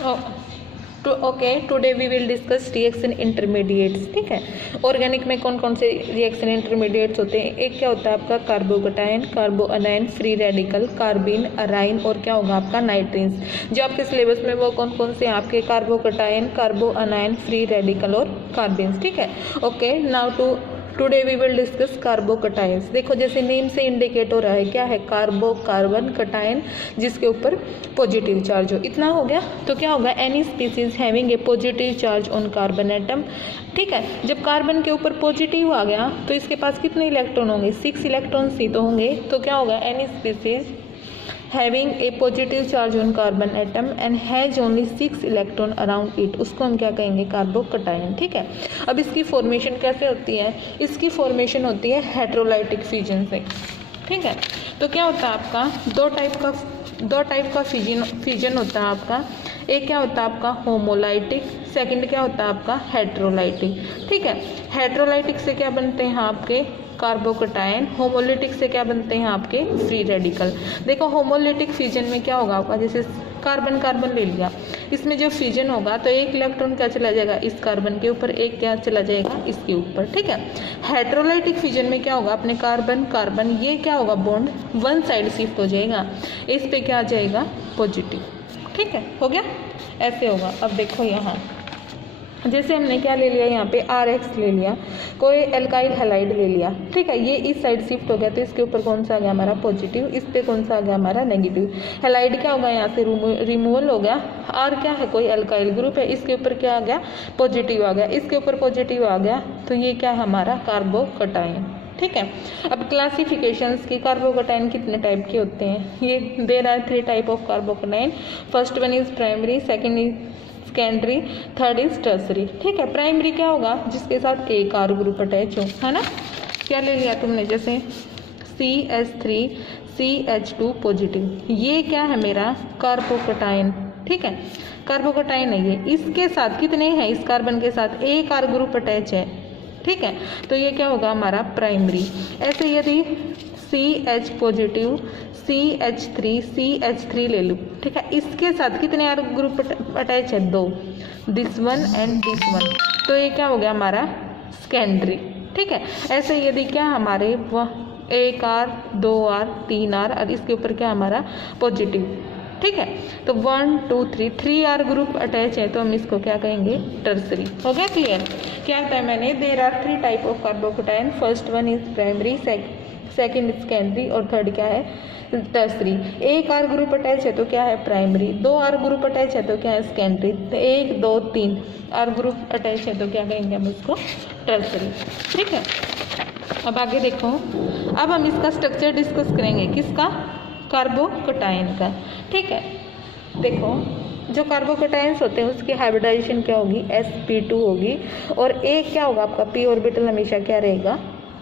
Okay, today we will discuss reaction intermediates. ठीक है, organic में कौन कौन से रिएक्शन इंटरमीडिएट्स होते हैं? एक क्या होता है आपका कार्बोकटायन, कार्बोअनायन, फ्री रेडिकल, कार्बिन, अराइन और क्या होगा आपका नाइट्रीन्स। जो आपके सिलेबस में वो कौन कौन से हैं आपके? कार्बोकटायन, कार्बोअनायन, फ्री रेडिकल और कार्बिन्स। ठीक है, okay, now today we will discuss carbocations. देखो जैसे नेम से इंडिकेट हो रहा है, क्या है? कार्बो, कार्बन, कटायन जिसके ऊपर पॉजिटिव चार्ज हो। इतना हो गया तो क्या होगा? Any species having a positive charge on carbon atom. ठीक है, जब कार्बन के ऊपर पॉजिटिव आ गया तो इसके पास कितने इलेक्ट्रॉन होंगे? 6 इलेक्ट्रॉन ही तो होंगे। तो क्या होगा? Any species having a positive charge on carbon atom and has only 6 electron around it, उसको हम क्या कहेंगे? कार्बोकटायन। ठीक है, अब इसकी फॉर्मेशन कैसे होती है? इसकी फॉर्मेशन होती है हेटेरोलाइटिक फ्यूजन से। ठीक है, तो क्या होता है आपका? दो टाइप का फ्यूजन होता है आपका। एक क्या होता है आपका? होमोलाइटिक, सेकंड क्या होता है आपका? हेटेरोलाइटिक। ठीक है, हेटेरोलाइटिक से क्या बनते हैं आपके? कार्बोकटायन। होमोलिटिक से क्या बनते हैं आपके? Free radical. देखो होमोलिटिक फ्यूजन में क्या होगा आपका? जैसे कार्बन कार्बन ले लिया, इसमें जो फ्यूजन होगा तो एक इलेक्ट्रॉन क्या चला जाएगा? इस कार्बन के ऊपर, एक क्या चला जाएगा? इसके ऊपर। ठीक है, हेटेरोलाइटिक फ्यूजन में क्या होगा? अपने कार्बन कार्बन ये क्या होगा? बॉन्ड वन साइड शिफ्ट हो जाएगा, इस पे क्या आ जाएगा? पॉजिटिव। ठीक है, हो गया, ऐसे होगा। अब देखो यहाँ जैसे हमने क्या ले लिया यहाँ पे? RH ले लिया, कोई एल्काइल हैलाइड ले लिया। ठीक है, ये इस साइड शिफ्ट हो गया तो इसके ऊपर कौन सा आ गया हमारा? पॉजिटिव, इस पे कौन सा आ गया हमारा? नेगेटिव। हैलाइड क्या होगा? यहाँ से रिमूवल हो गया। R क्या है? कोई एल्काइल ग्रुप है, इसके ऊपर क्या आ गया? पॉजिटिव आ गया, इसके ऊपर पॉजिटिव आ गया, तो ये क्या है हमारा? कार्बोकटायन। ठीक है, अब क्लासिफिकेशंस की, कार्बोकटायन कितने टाइप के होते हैं? ये there are 3 type of carbocation. First one is primary, second is secondary, third is tertiary. ठीक है, प्राइमरी क्या होगा? जिसके साथ एक R ग्रुप अटैच हो, है ना? क्या ले लिया तुमने? जैसे CH3 CH2 पॉजिटिव, ये क्या है मेरा? कार्बोकटायन। ठीक है, कार्बोकटायन है ये। इसके साथ कितने हैं? इस कार्बन के साथ एक R ग्रुप अटैच है। ठीक है, तो ये क्या होगा हमारा? प्राइमरी। ऐसे यदि CH पॉजिटिव CH3 ले लूँ। ठीक है, इसके साथ कितने R ग्रुप अटैच है? 2, this one and this one, तो ये क्या हो गया हमारा? सेकेंडरी। ठीक है, ऐसे यदि क्या हमारे वह 1 R 2 R 3 R और इसके ऊपर क्या हमारा? पॉजिटिव। ठीक है, तो 1 2 3 R ग्रुप अटैच है, तो हम इसको क्या कहेंगे? टर्सरी। हो गया क्लियर? क्या बताया मैंने? There are 3 type of carbocation. First one is primary, second is secondary और थर्ड क्या है? टर्सरी। एक R ग्रुप अटैच है तो क्या है? प्राइमरी। 2 R ग्रुप अटैच है तो क्या है? सेकेंडरी। तो 1 2 3 R ग्रुप अटैच है तो क्या कहेंगे हम इसको? टर्सरी। ठीक है, अब आगे देखो, अब हम इसका स्ट्रक्चर डिस्कस करेंगे। किसका? कार्बोकटायन का। ठीक है, देखो जो कार्बोकटायंस होते हैं उसकी हाइब्रिडाइजेशन क्या होगी? sp2 होगी, और एक क्या होगा आपका? p ऑर्बिटल हमेशा क्या रहेगा?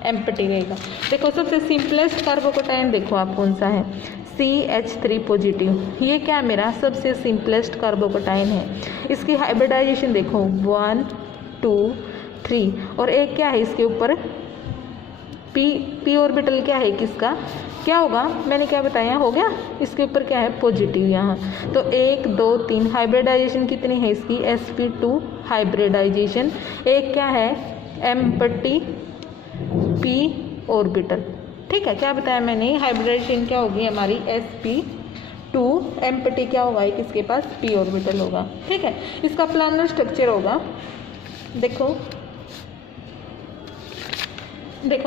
एम्प्टी रहेगा। देखो सबसे सिंपलेस्ट कार्बोकटायन देखो आप कौन सा है? CH3 पॉजिटिव, ये क्या मेरा? सबसे सिंपलेस्ट कार्बोकटायन है। इसकी हाइब्रिडाइजेशन देखो 1 2 3, और एक क्या है इसके ऊपर? p ऑर्बिटल क्या है किसका? क्या होगा? मैंने क्या बताया? हो गया, इसके ऊपर क्या है? पॉजिटिव यहाँ। तो 1 2 3 हाइब्रिडाइजेशन कितनी है इसकी? sp2 hybridisation. एक क्या है? Empty p orbital. ठीक है, क्या बताया मैंने? हाइब्रिडाइजेशन क्या होगी हमारी? sp2 एम्प्टी क्या होगा? एक इसके पास p ऑर्बिटल होगा। ठीक है, इसका प्लानर स्ट्रक्चर होगा। देखो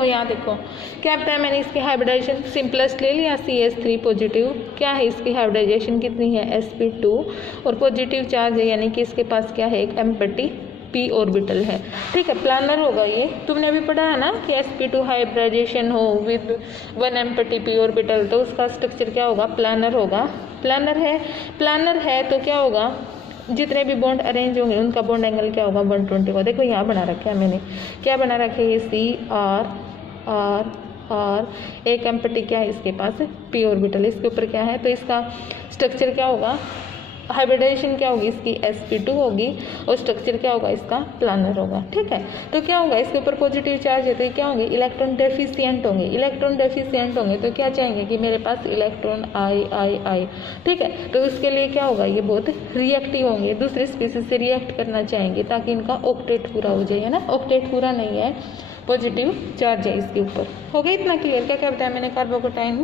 यहाँ देखो क्या बताया मैंने? इसकी हाइब्रिडाइजेशन सिंपलेस्ट ले लिया, CH3 पॉजिटिव। क्या है इसकी हाइब्रिडाइजेशन कितनी है? sp2, और पॉजिटिव चार्ज है यानी कि इसके पास क्या है? एक एम्प्टी p ऑर्बिटल है। ठीक है, प्लानर होगा ये। तुमने अभी पढ़ा है ना कि sp2 हाइब्रिडाइजेशन हो विद 1 एम्प्टी p ऑर्बिटल, तो उसका स्ट्रक्चर क्या होगा? प्लानर होगा। प्लानर है तो क्या होगा? जितने भी बॉन्ड अरेंज होंगे उनका बॉन्ड एंगल क्या होगा? 120 होगा। देखो यहाँ बना रखा है मैंने, क्या बना रखा है? ये CR, एक एम्प्टी क्या है इसके पास? p ऑर्बिटल, इसके ऊपर क्या है? तो इसका स्ट्रक्चर क्या होगा? हाइब्रिडाइजेशन क्या होगी इसकी, sp2 होगी और स्ट्रक्चर क्या होगा इसका, प्लानर होगा। ठीक है, तो क्या होगा इसके ऊपर पॉजिटिव चार्ज है तो ये क्या होंगे, इलेक्ट्रॉन डेफिशिएंट होंगे। इलेक्ट्रॉन डेफिशिएंट होंगे तो क्या चाहेंगे कि मेरे पास इलेक्ट्रॉन आए। ठीक है, तो उसके लिए क्या होगा, ये बहुत रिएक्टिव होंगे, दूसरे स्पीसीज से रिएक्ट करना चाहेंगे ताकि इनका ऑक्टेट पूरा हो जाए, है ना। ऑक्टेट पूरा नहीं है, पॉजिटिव चार्ज है इसके ऊपर। हो गया इतना क्लियर। क्या क्या बताया मैंने कार्बोकेटाइन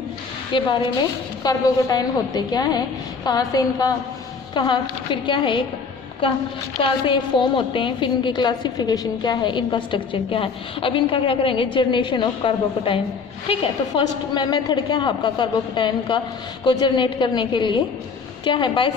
के बारे में। कार्बोकेटाइन होते क्या हैं, कहाँ से इनका, कहाँ फिर क्या है, कहाँ से ये फॉर्म होते हैं, फिर इनकी क्लासिफिकेशन क्या है, इनका स्ट्रक्चर क्या है। अब इनका क्या करेंगे, जनरेशन ऑफ कार्बोकेटाइन। ठीक है, तो फर्स्ट मेथड क्या है आपका कार्बोकेटाइन का को जनरेट करने के लिए, क्या है, बाय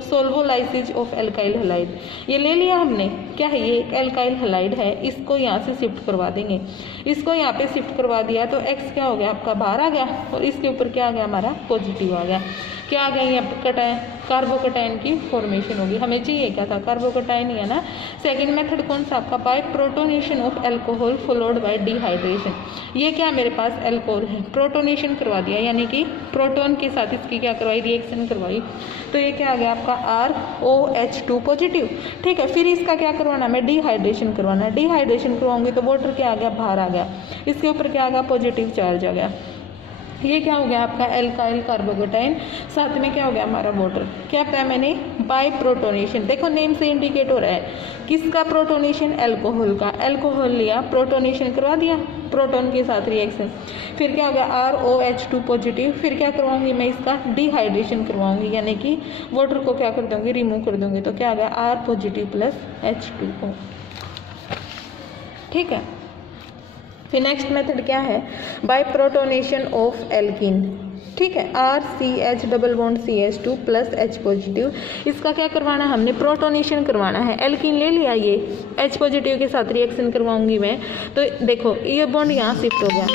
सोल्वोलाइसिस ऑफ एल्काइल हैलाइड। ये ले लिया हमने, क्या है, ये एक एल्काइल हैलाइड है, इसको यहाँ से शिफ्ट करवा देंगे। इसको यहाँ पे शिफ्ट करवा दिया तो एक्स क्या हो गया आपका, बाहर आ गया और इसके ऊपर क्या आ गया हमारा, पॉजिटिव आ गया। क्या आ गया, ये कटायन, कार्बोकेटाइन की फॉर्मेशन होगी। हमें चाहिए क्या था, कार्बोकेटाइन ही है ना। सेकंड मेथड कौन सा आपका, by protonation of alcohol followed by dehydration. ये क्या मेरे पास एल्कोहल है, प्रोटोनेशन करवा दिया, यानी कि प्रोटोन के साथ इसकी क्या करवाई, रिएक्शन करवाई, तो ये क्या आ गया आपका ROH2 पॉजिटिव। ठीक है, फिर इसका क्या करवाना, मैं डिहाइड्रेशन करवाना है। डिहाइड्रेशन करवाऊंगी तो वाटर क्या आ गया, बाहर आ गया, इसके ऊपर क्या आ गया, पॉजिटिव चार्ज आ गया। ये क्या हो गया आपका एल्काइल कार्बोकेटाइन, साथ में क्या हो गया हमारा वाटर। क्या बताया मैंने, बाय प्रोटोनेशन। देखो नेम से इंडिकेट हो रहा है किसका, प्रोटोनेशन, एल्कोहल का। एल्कोहल लिया, प्रोटोनेशन करवा दिया, प्रोटोन के साथ रिएक्शन, फिर क्या हो गया ROH2 पॉजिटिव। फिर क्या करवाऊंगी मैं, इसका डिहाइड्रेशन करवाऊंगी, यानी कि वाटर को क्या कर दूंगी, रिमूव कर दूंगी, तो क्या आ गया R पॉजिटिव प्लस H2O। ठीक है, फिर नेक्स्ट मेथड क्या है, बाय प्रोटोनेशन ऑफ एल्कीन। ठीक है, RCH double bond CH2 plus H positive. इसका क्या करवाना है, हमने प्रोटोनेशन करवाना है। एल्कीन ले लिया, ये H पॉजिटिव के साथ रिएक्शन करवाऊंगी मैं, तो देखो ये बॉन्ड यहाँ शिफ्ट हो गया।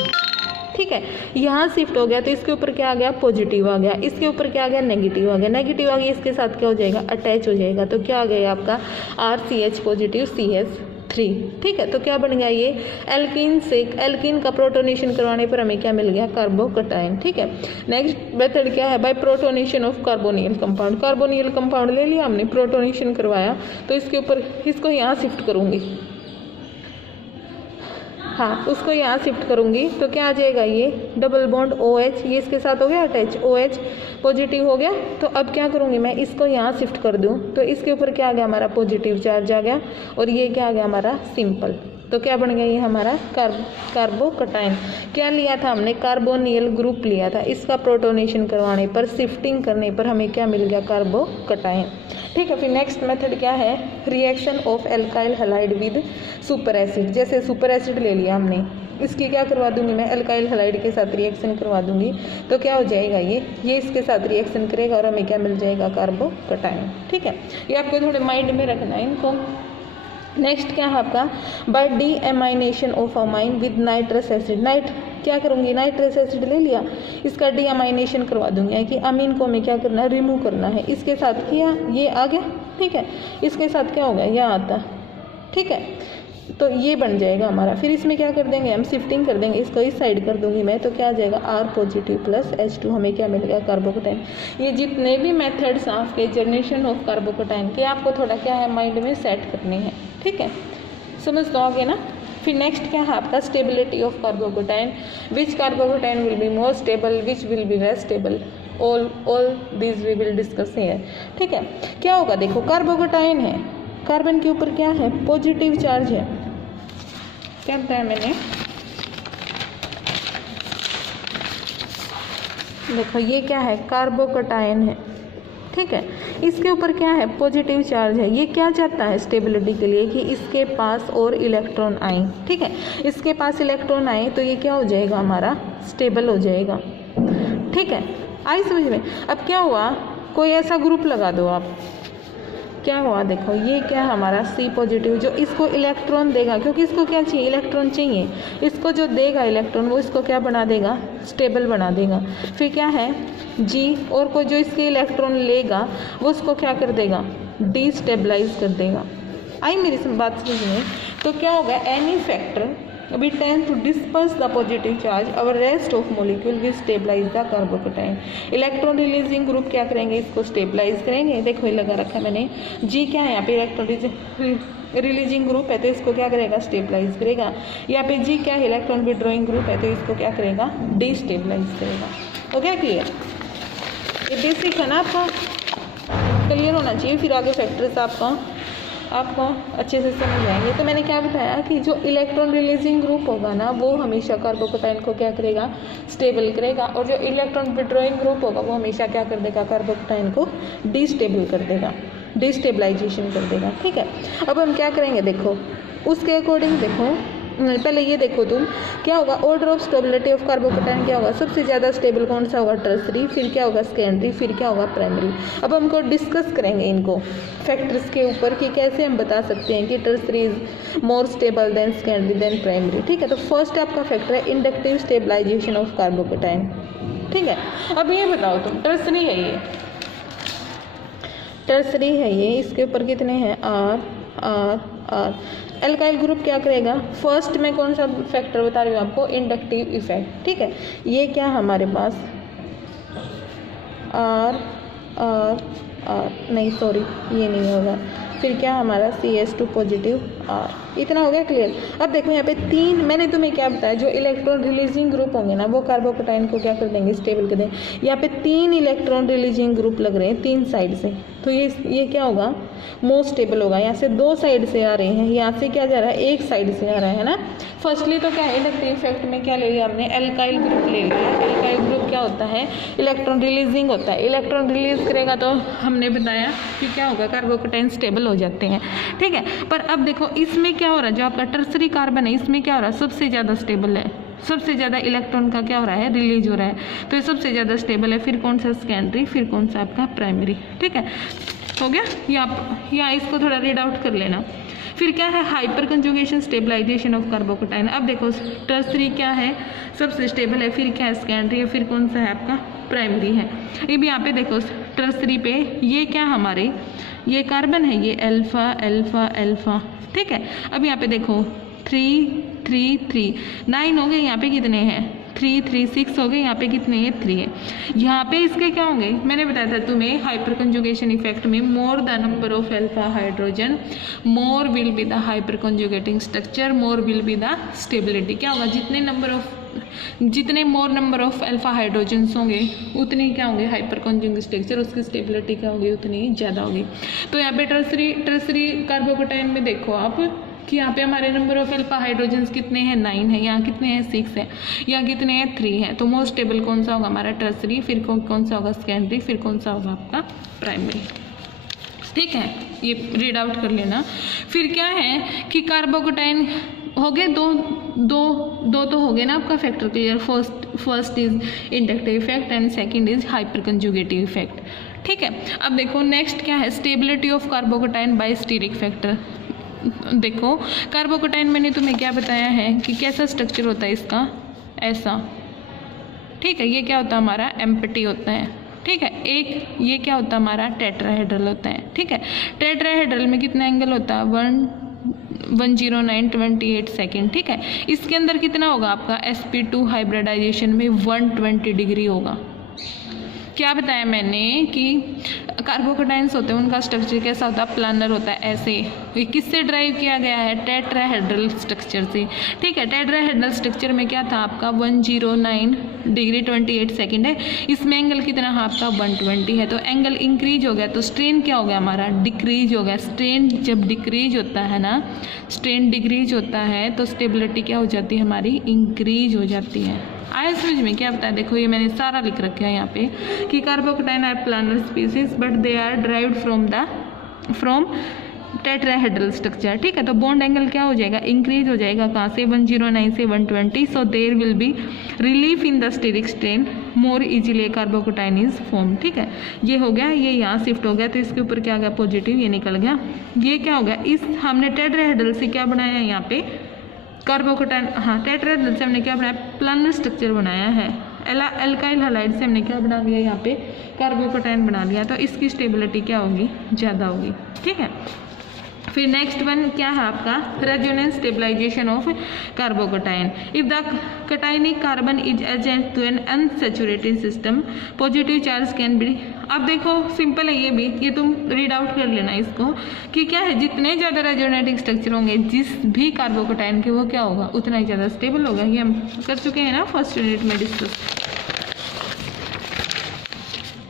ठीक है, यहाँ शिफ्ट हो गया तो इसके ऊपर क्या आ गया, पॉजिटिव आ गया, इसके ऊपर क्या आ गया, नेगेटिव आ गया। नेगेटिव आ गया, इसके साथ क्या हो जाएगा, अटैच हो जाएगा, तो क्या आ गया आपका RCH पॉजिटिव CH3। ठीक है, तो क्या बन गया, ये एल्कीन से एल्कीन का प्रोटोनेशन करवाने पर हमें क्या मिल गया, कार्बोकेटाइन। ठीक है, नेक्स्ट मेथड क्या है, by protonation of carbonyl compound. Carbonyl compound ले लिया हमने, प्रोटोनेशन करवाया, तो इसके ऊपर इसको यहाँ शिफ्ट करूँगी, हाँ उसको यहाँ शिफ्ट करूँगी, तो क्या आ जाएगा, ये डबल बॉन्ड OH, ये इसके साथ हो गया अटैच, OH पॉजिटिव हो गया। तो अब क्या करूँगी मैं, इसको यहाँ शिफ्ट कर दूँ, तो इसके ऊपर क्या आ गया हमारा, पॉजिटिव चार्ज आ गया, और ये क्या आ गया हमारा, सिंपल। तो क्या बन गया ये हमारा कार्बोकेटाइन। क्या लिया था हमने, कार्बोनियल ग्रुप लिया था, इसका प्रोटोनेशन करवाने पर, शिफ्टिंग करने पर हमें क्या मिल गया, कार्बोकेटाइन। ठीक है, फिर नेक्स्ट मेथड क्या है, reaction of alkyl halide with super acid. जैसे सुपर एसिड ले लिया हमने, इसकी क्या करवा दूंगी मैं, एल्काइल हैलाइड के साथ रिएक्शन करवा दूंगी, तो क्या हो जाएगा, ये इसके साथ रिएक्शन करेगा और हमें क्या मिल जाएगा, कार्बोकेटाइन। ठीक है, ये आपको थोड़े माइंड में रखना है इनको। नेक्स्ट क्या है आपका, by deamination of amine with nitrous acid. क्या करूँगी, नाइट्रस एसिड ले लिया, इसका डी एमाइनेशन करवा दूंगी, कि अमीन को हमें क्या करना है, रिमूव करना है। इसके साथ किया, ये आ गया। ठीक है, इसके साथ क्या होगा, यह आता। ठीक है, तो ये बन जाएगा हमारा। फिर इसमें क्या कर देंगे हम, शिफ्टिंग कर देंगे, इसको इस साइड कर दूंगी मैं, तो क्या आ जाएगा, R पॉजिटिव प्लस H2, हमें क्या मिल गया, कार्बोकेटाइन। ये जितने भी मेथड्स आपके जनरेशन ऑफ कार्बोकेटाइन के, आपको थोड़ा क्या है माइंड में सेट करने हैं। ठीक है, समझ तो आगे ना। फिर नेक्स्ट क्या है आपका, stability of carbocation. Which carbocation will be more stable, which will be less stable, all this we will discuss here. ठीक है, क्या होगा, देखो कार्बोकेटाइन है, कार्बन के ऊपर क्या है, पॉजिटिव चार्ज है। क्या बताया मैंने, देखो ये क्या है, कार्बोकेटाइन है। ठीक है, इसके ऊपर क्या है, पॉजिटिव चार्ज है। ये क्या चाहता है स्टेबिलिटी के लिए, कि इसके पास और इलेक्ट्रॉन आए। ठीक है, इसके पास इलेक्ट्रॉन आए तो ये क्या हो जाएगा, हमारा स्टेबल हो जाएगा। ठीक है, आई समझ में। अब क्या हुआ, कोई ऐसा ग्रुप लगा दो आप, क्या हुआ, देखो ये क्या है हमारा C पॉजिटिव, जो इसको इलेक्ट्रॉन देगा, क्योंकि इसको क्या चाहिए, इलेक्ट्रॉन चाहिए। इसको जो देगा इलेक्ट्रॉन, वो इसको क्या बना देगा, स्टेबल बना देगा। फिर क्या है G, और को जो इसके इलेक्ट्रॉन लेगा वो उसको क्या कर देगा, डिस्टेबलाइज कर देगा। आई मेरी बात समझ में। तो क्या होगा, any factor we tend to disperse the positive charge, our rest of molecule will stabilize the carbocation. Electron releasing group क्या करेंगे, इसको स्टेबलाइज करेंगे। देखो ये लगा रखा है मैंने, जी क्या है यहाँ पे, इलेक्ट्रॉन रिलीजिंग ग्रुप है तो इसको क्या करेगा, स्टेबलाइज करेगा। यहाँ पे जी क्या है, इलेक्ट्रॉन विड्रॉइंग ग्रुप है तो इसको क्या करेगा, डिस्टेबलाइज करेगा। हो गया क्लियर? ये बेसिक है ना, आपका क्लियर होना चाहिए, फिर आगे फैक्टर्स आपको अच्छे से समझ आएंगे। तो मैंने क्या बताया कि जो इलेक्ट्रॉन रिलीजिंग ग्रुप होगा ना वो हमेशा कार्बोकेटाइन को क्या करेगा, स्टेबल करेगा, और जो इलेक्ट्रॉन विड्रॉइंग ग्रुप होगा वो हमेशा क्या कर देगा, कार्बोकेटाइन को डिस्टेबल कर देगा, डिस्टेबलाइजेशन कर देगा। ठीक है, अब हम क्या करेंगे, देखो उसके अकॉर्डिंग देखो, पहले ये देखो तुम क्या होगा, order of stability of carbocation क्या होगा, सबसे ज़्यादा स्टेबल कौन सा होगा, टर्सरी, फिर क्या होगा सेकेंडरी, फिर क्या होगा प्राइमरी। अब हमको डिस्कस करेंगे इनको फैक्टर्स के ऊपर कि कैसे हम बता सकते हैं कि tertiary is more stable than secondary than primary. ठीक है, तो फर्स्ट आपका फैक्टर है इंडक्टिव स्टेबलाइजेशन ऑफ कार्बोकेटाइन। ठीक है, अब ये बताओ तुम, टर्सरी है ये, टर्सरी है ये, इसके ऊपर कितने हैं, R R R. Alkyl group क्या करेगा, फर्स्ट में कौन सा फैक्टर बता रही हूँ आपको, इंडक्टिव इफेक्ट। ठीक है, ये क्या हमारे पास आर आर आर, नहीं सॉरी ये नहीं होगा, फिर क्या हमारा CS2 पॉजिटिव R। इतना हो गया क्लियर। अब देखो यहाँ पे तीन, मैंने तुम्हें क्या बताया, जो इलेक्ट्रॉन रिलीजिंग ग्रुप होंगे ना वो कार्बोकेटाइन को क्या कर देंगे, स्टेबल कर देंगे। यहाँ पे तीन इलेक्ट्रॉन रिलीजिंग ग्रुप लग रहे हैं तीन साइड से, तो ये क्या होगा, मोस्ट स्टेबल होगा। यहाँ से दो साइड से आ रहे हैं, यहाँ से क्या जा रहा है, एक साइड से आ रहा है ना। फर्स्टली तो क्या है, इंडक्टिव इफेक्ट में क्या ले लिया हमने, एल्काइल ग्रुप ले लिया। एल्काइल ग्रुप क्या होता है, इलेक्ट्रॉन रिलीजिंग होता है, इलेक्ट्रॉन रिलीज करेगा तो हमने बताया कि क्या होगा, कार्बोकेटाइन स्टेबल हो जाते हैं। ठीक है, पर अब देखो इसमें क्या हो रहा है, जो आपका टर्सरी कार्बन है इसमें क्या हो रहा है, सबसे ज़्यादा स्टेबल है, सबसे ज़्यादा इलेक्ट्रॉन का क्या हो रहा है, रिलीज हो रहा है, तो ये सबसे ज़्यादा स्टेबल है। फिर कौन सा सेकेंडरी, फिर कौन सा आपका प्राइमरी। ठीक है, हो गया, या इसको थोड़ा रीड आउट कर लेना। फिर क्या है, hyperconjugation stabilisation of carbocation. अब देखो टर्सरी क्या है, सबसे स्टेबल है, फिर क्या है सेकेंडरी है, फिर कौन सा है आपका प्राइमरी है। ये भी यहाँ पे देखो टर्सरी पे ये क्या हमारे, ये कार्बन है, ये अल्फा अल्फा अल्फा। ठीक है, अब यहाँ पे देखो 3 3 3 9 हो गए, यहाँ पे कितने हैं 3 3 6 हो गए, यहाँ पे कितने हैं 3 है। यहाँ पे इसके क्या होंगे, मैंने बताया था तुम्हें हाइपर कंजुगेशन इफेक्ट में more the number of alpha hydrogen more will be the hyperconjugating structure more will be the stability. क्या होगा, जितने more number of alpha hydrogens होंगे उतने क्या होंगे, हाइपर कंजुगेटिंग स्ट्रक्चर, उसकी स्टेबिलिटी क्या होगी, उतनी ज़्यादा होगी। तो यहाँ पे टर्सरी कार्बोकेटाइन में देखो आप कि यहाँ पे हमारे नंबर ऑफ अल्फा हाइड्रोजन्स कितने हैं, 9 है, यहाँ कितने हैं 6 है, यहाँ कितने हैं 3 है। तो मोस्ट स्टेबल कौन सा होगा हमारा टर्सरी, फिर कौन सा होगा सेकेंडरी, फिर कौन सा होगा आपका प्राइमरी। ठीक है, ये रीड आउट कर लेना। फिर क्या है कि कार्बोकेटाइन हो गए दो तो हो गए ना आपका factor clear. First is inductive effect and second is hyperconjugative effect. ठीक है, अब देखो नेक्स्ट क्या है, stability of carbocation by steric factor. देखो कार्बोकेटाइन मैंने तुम्हें क्या बताया है कि कैसा स्ट्रक्चर होता है इसका, ऐसा। ठीक है, ये क्या होता है हमारा एम्प्टी होता है। ठीक है, एक ये क्या होता है हमारा टेट्राहेड्रल होता है। ठीक है, टेट्राहेड्रल में कितना एंगल होता है 109.28 सेकेंड। ठीक है, इसके अंदर कितना होगा आपका sp2 हाइब्रिडाइजेशन में 120 डिग्री होगा। क्या बताया मैंने कि कार्बोकेटाइन्स होते हैं उनका स्ट्रक्चर कैसा होता है, प्लानर होता है ऐसे। ये किससे ड्राइव किया गया है, टेट्राहेड्रल स्ट्रक्चर से। ठीक है, टेट्राहेड्रल स्ट्रक्चर में क्या था आपका 109 डिग्री 28 सेकेंड है, इसमें एंगल कितना है आपका 120 है। तो एंगल इंक्रीज हो गया तो स्ट्रेन क्या हो गया हमारा, डिक्रीज हो गया। स्ट्रेन जब डिक्रीज होता है ना, स्ट्रेन डिक्रीज होता है तो स्टेबिलिटी क्या हो जाती है हमारी, इंक्रीज हो जाती है। आया समझ में, क्या बताया, देखो ये मैंने सारा लिख रखा है यहाँ पे कि carbocation are planar species but they are derived from tetrahedral structure. ठीक है, तो बॉन्ड एंगल क्या हो जाएगा, इंक्रीज हो जाएगा, कहाँ से 109 से 120। So there will be relief in the steric strain more easily carbocation is form. ठीक है, ये हो गया, ये यहाँ शिफ्ट हो गया तो इसके ऊपर क्या आ गया पॉजिटिव, ये निकल गया। ये क्या हो गया, इस हमने टेट्राहेड्रल से क्या बनाया है यहाँ पे कार्बोकेटाइन, हाँ टेट्राहेड्रल से हमने क्या बनाया, प्लानर स्ट्रक्चर बनाया है। एल्काइल हैलाइड से हमने क्या बना लिया, यहाँ पे कार्बोकेटाइन बना लिया, तो इसकी स्टेबिलिटी क्या होगी, ज़्यादा होगी। ठीक है, फिर नेक्स्ट वन क्या है आपका, resonance stabilisation of carbocation. If the cationic carbon is agent to an unsaturated system, positive charge can be. अब देखो सिंपल है ये भी, ये तुम रीड आउट कर लेना इसको कि क्या है, जितने ज़्यादा रेजोनेटिक स्ट्रक्चर होंगे जिस भी कार्बोकटायन के, वो क्या होगा, उतना ही ज़्यादा स्टेबल होगा। ये हम कर चुके हैं ना फर्स्ट यूनिट में डिस्कस,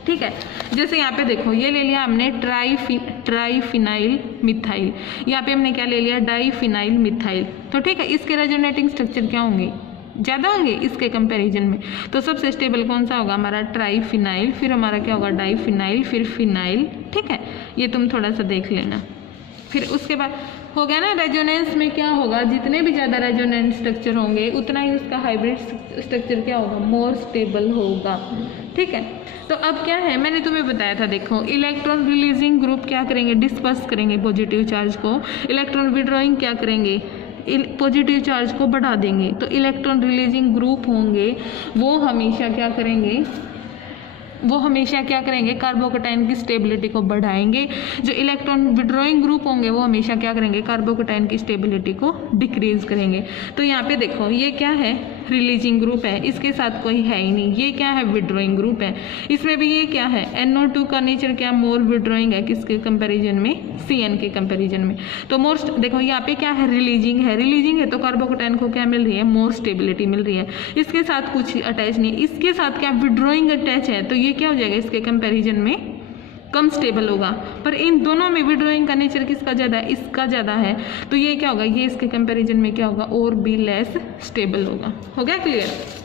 ठीक है। जैसे यहाँ पे देखो ये ले लिया हमने ट्राईफिनाइल मिथाइल, यहाँ पे हमने क्या ले लिया, डाईफिनाइल मिथाइल। तो ठीक है, इसके रेजोनेटिंग स्ट्रक्चर क्या होंगे, ज़्यादा होंगे इसके कंपैरिजन में। तो सबसे स्टेबल कौन सा होगा, हमारा ट्राईफिनाइल, फिर हमारा क्या होगा डाईफिनाइल, फिर फिनाइल, ठीक है। ये तुम थोड़ा सा देख लेना। फिर उसके बाद हो गया ना, रेजोनेंस में क्या होगा, जितने भी ज़्यादा रेजोनेंस स्ट्रक्चर होंगे उतना ही उसका हाइब्रिड स्ट्रक्चर क्या होगा, मोर स्टेबल होगा, ठीक है। तो अब क्या है, मैंने तुम्हें बताया था, देखो इलेक्ट्रॉन रिलीजिंग ग्रुप क्या करेंगे, डिस्पर्स करेंगे पॉजिटिव चार्ज को, इलेक्ट्रॉन विड्रॉइंग क्या करेंगे, पॉजिटिव चार्ज को बढ़ा देंगे। तो इलेक्ट्रॉन रिलीजिंग ग्रुप होंगे वो हमेशा क्या करेंगे, कार्बोकटायन की स्टेबिलिटी को बढ़ाएंगे। जो इलेक्ट्रॉन विड्रॉइंग ग्रुप होंगे वो हमेशा क्या करेंगे, कार्बोकटायन की स्टेबिलिटी को डिक्रीज करेंगे। तो यहाँ पे देखो ये क्या है, रिलीजिंग ग्रुप है, इसके साथ कोई है ही नहीं, ये क्या है, विड्रॉइंग ग्रुप है। इसमें भी ये क्या है, NO2 का नेचर क्या, मोर विड्रॉइंग है, किसके कंपेरिजन में, CN के कंपेरिजन में। तो मोर देखो यहाँ पे क्या है, रिलीजिंग है, तो कार्बोकटायन को क्या मिल रही है, मोर स्टेबिलिटी मिल रही है। इसके साथ कुछ अटैच नहीं, इसके साथ क्या विड्रॉइंग अटैच है, तो ये क्या हो जाएगा, इसके कंपेरिजन में कम स्टेबल होगा। पर इन दोनों में विड्रॉइंग का नेचर किसका ज़्यादा है, इसका ज़्यादा है। तो ये क्या होगा, ये इसके कंपैरिजन में क्या होगा, और भी लेस स्टेबल होगा। हो गया क्लियर,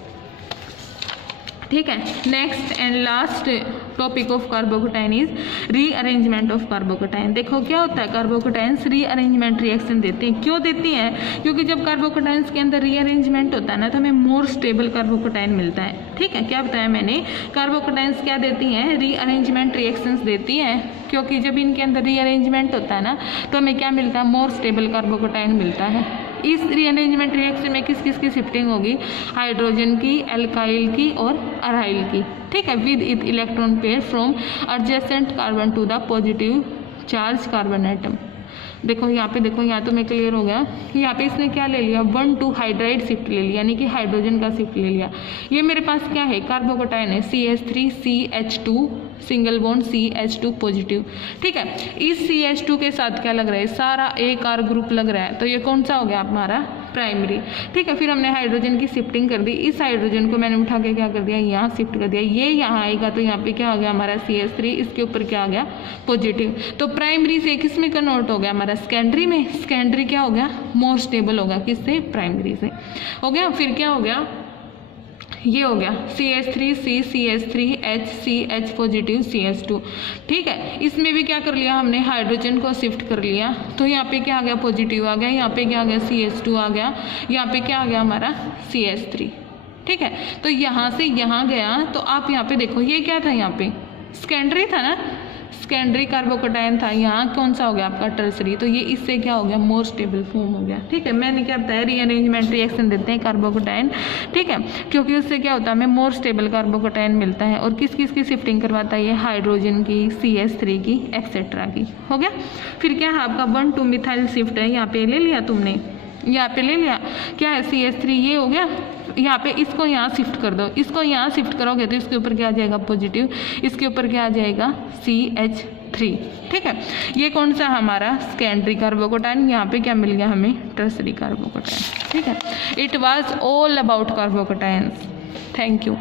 ठीक है। Next and last topic of carbocation is rearrangement of carbocation. देखो क्या होता है, कार्बोकटायन्स रीअरेंजमेंट रिएक्शन देते हैं। क्यों देती हैं, क्योंकि जब कार्बोकटायन्स के अंदर रीअरेंजमेंट होता है ना, तो हमें मोर स्टेबल कार्बोकटायन मिलता है, ठीक है। क्या बताया मैंने, कार्बोकटायन्स क्या देती हैं, रीअरेंजमेंट रिएक्शंस देती हैं, क्योंकि जब इनके अंदर रीअरेंजमेंट होता है ना, तो हमें क्या मिलता है, मोर स्टेबल कार्बोकटायन मिलता है। इस रीअरेंजमेंट रिएक्शन में किस किस की शिफ्टिंग होगी, हाइड्रोजन की, एल्काइल की और अराइल की, ठीक है, with it electron pair from adjacent carbon to the positive charge carbon atom. देखो यहाँ पे, देखो यहाँ तो मैं क्लियर हो गया, यहाँ पे इसने क्या ले लिया, 1,2 हाइड्राइड शिफ्ट ले लिया, यानी कि हाइड्रोजन का शिफ्ट ले लिया। ये मेरे पास क्या है, कार्बोकटायन है, CH3CH2 single bond CH2 positive, ठीक है। इस CH2 के साथ क्या लग रहा है, सारा एक R ग्रुप लग रहा है, तो ये कौन सा हो गया हमारा, प्राइमरी, ठीक है। फिर हमने हाइड्रोजन की शिफ्टिंग कर दी, इस हाइड्रोजन को मैंने उठा के क्या कर दिया, यहाँ शिफ्ट कर दिया, ये यहाँ आएगा, तो यहाँ पे क्या हो गया हमारा CH3, इसके ऊपर क्या आ गया, पॉजिटिव। तो प्राइमरी से किस में कन्वर्ट हो गया हमारा, सेकेंडरी में। सेकेंडरी क्या हो गया, मोर स्टेबल होगा, किससे, प्राइमरी से, हो गया। फिर क्या हो गया, ये हो गया CH3C CH3H CH positive CH2, ठीक है। इसमें भी क्या कर लिया हमने, हाइड्रोजन को शिफ्ट कर लिया, तो यहाँ पे क्या आ गया, पॉजिटिव आ गया, यहाँ पे क्या आ गया, CH2 आ गया, यहाँ पे क्या आ गया हमारा CH3, ठीक है। तो यहाँ से यहाँ गया, तो आप यहाँ पे देखो ये क्या था, यहाँ पे सेकेंडरी था ना, सेकेंडरी कार्बोकटायन था, यहाँ कौन सा हो गया आपका, टर्सरी। तो ये इससे क्या हो गया, मोर स्टेबल फॉर्म हो गया, ठीक है। मैंने क्या बताया, रीअरेंजमेंट रिएक्शन देते हैं कार्बोकटायन, ठीक है, क्योंकि उससे क्या होता है, हमें मोर स्टेबल कार्बोकटायन मिलता है। और किस किस की शिफ्टिंग करवाता है, ये हाइड्रोजन की, CH3 की, एक्सेट्रा की, हो गया। फिर क्या है आपका 1,2 मिथाइल शिफ्ट है, यहाँ पे ले लिया तुमने, यहाँ पे ले लिया, क्या है CH3, ये हो गया, यहाँ पे इसको यहाँ शिफ्ट कर दो, इसको यहाँ शिफ्ट करोगे तो इसके ऊपर क्या आ जाएगा, पॉजिटिव, इसके ऊपर क्या आ जाएगा, CH3, ठीक है। ये कौन सा हमारा, सेकेंडरी कार्बोकटायन, यहाँ पे क्या मिल गया हमें, टर्सरी कार्बोकटायन, ठीक है। It was all about carbocations. Thank you.